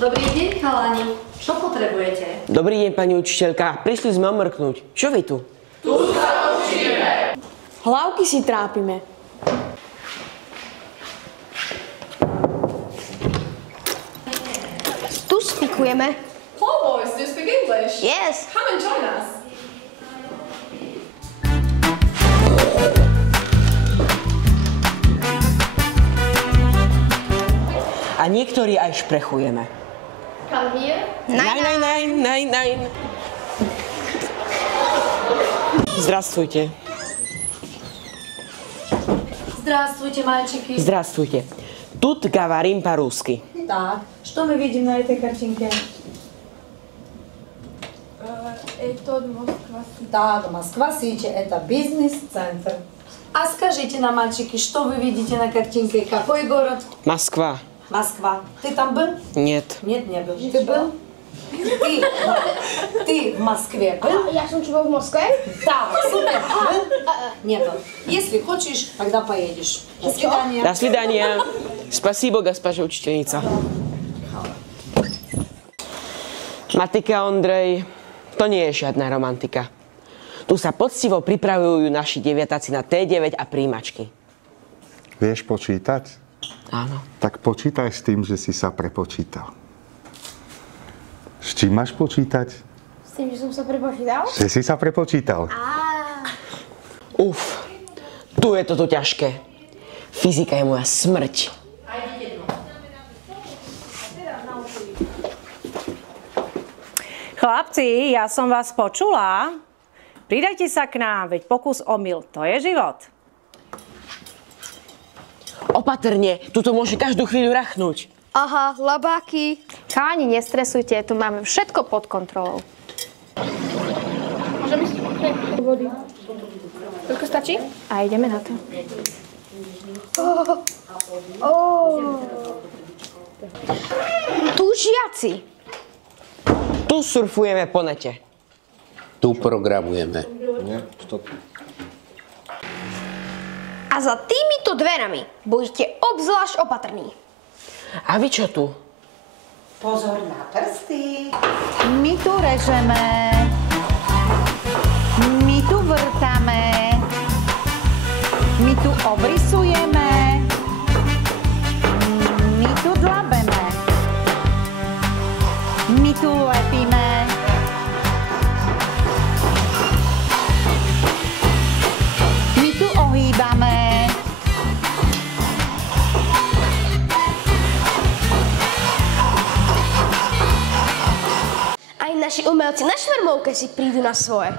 Dobrý deň, chalani. Čo potrebujete? Dobrý deň, pani učiteľka. Prišli sme omrknúť. Čo vy tu? Tu sa učíme. Hlavky si trápime. Tu spikujeme. Hello boys, do you speak English? Yes. Come and join us. A niektorí aj šprechujeme. Come here. Nein. Здравствуйте. Здравствуйте, мальчики. Здравствуйте. Тут говорим по-русски. Так, что мы видим на этой картинке? Это Москва. Так, Москва-Сити – это бизнес-центр. А скажите нам, мальчики, что вы видите на картинке? Какой город? Москва. Москва. Ты там был? Нет. Нет, не был. Ты был? Ты в Москве был? Я som čuval v Moskve. Да, супер. Был? Не был. Если хочешь, тогда поедешь. До свидания. До свидания. Спасибо, госпожа учительница. Matika, Ondrej, to nie je žiadna romantika. Tu sa poctivo pripravujú naši deviatáci na T9 a príjmačky. Vieš počítať? Áno. Tak počítaj s tým, že si sa prepočítal. S čím máš počítať? S tým, že som sa prepočítal? Že si sa prepočítal. Uf, tu je toto ťažké. Fyzika je moja smrť. Chlapci, ja som vás počula. Pridajte sa k nám, veď pokus omyl, to je život. Opatrne, tuto môže každú chvíľu rachnúť. Aha, labáky. Cháni, nestresujte, tu máme všetko pod kontrolou. Môžeme ísť do vody. Koľko stačí? A ideme na to. Tu žiaci. Tu surfujeme po nete. Tu programujeme. A za týmito dverami buďte obzvlášť opatrní. A vy čo tu? Pozor na prsty. My tu režeme. My tu vrtame. My tu obrysujeme. My tu dlabeme. My tu lepíme. My tu ohýbame. Aj naši umelci na švermovke si prídu na svoje.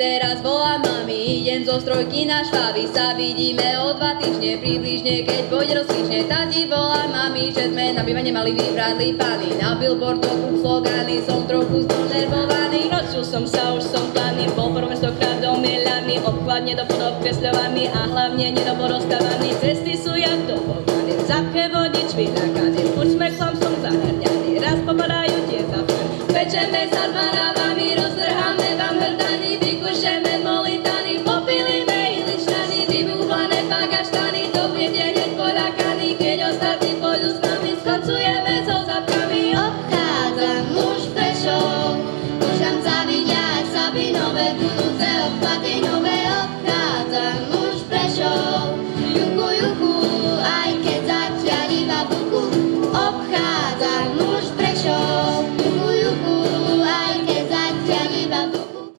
Teraz volá mami, idem zo strojky na šváby, sa vidíme o 2 týždne, približne, keď pôjde rozsvične. Tati volá mami, že sme na bývanie mali vybrať lípany, na billboardoch slogany, som trochu znervovaný. Rozčul som sa, už som planý, bol prvé 100-krát domielaný, obchvat nedopodokresľovaný a hlavne nedoborozstavaný. Cesty sú jak tobogany, v zapche vodič vynakaný, furt smechom som zahrňaný, raz popadajú tie zapche. Pečeme sa 2 rávami, roztrháme vám hrdaný, vykušeme molitany, popilíme iličnany, vybuchlané bagaštany, dobiete hneď poľakaný, keď ostatní pôjdu s nami, skocujeme so zapkami. Obchádzam muž Prešov, už nám zavidia, ak sa by budú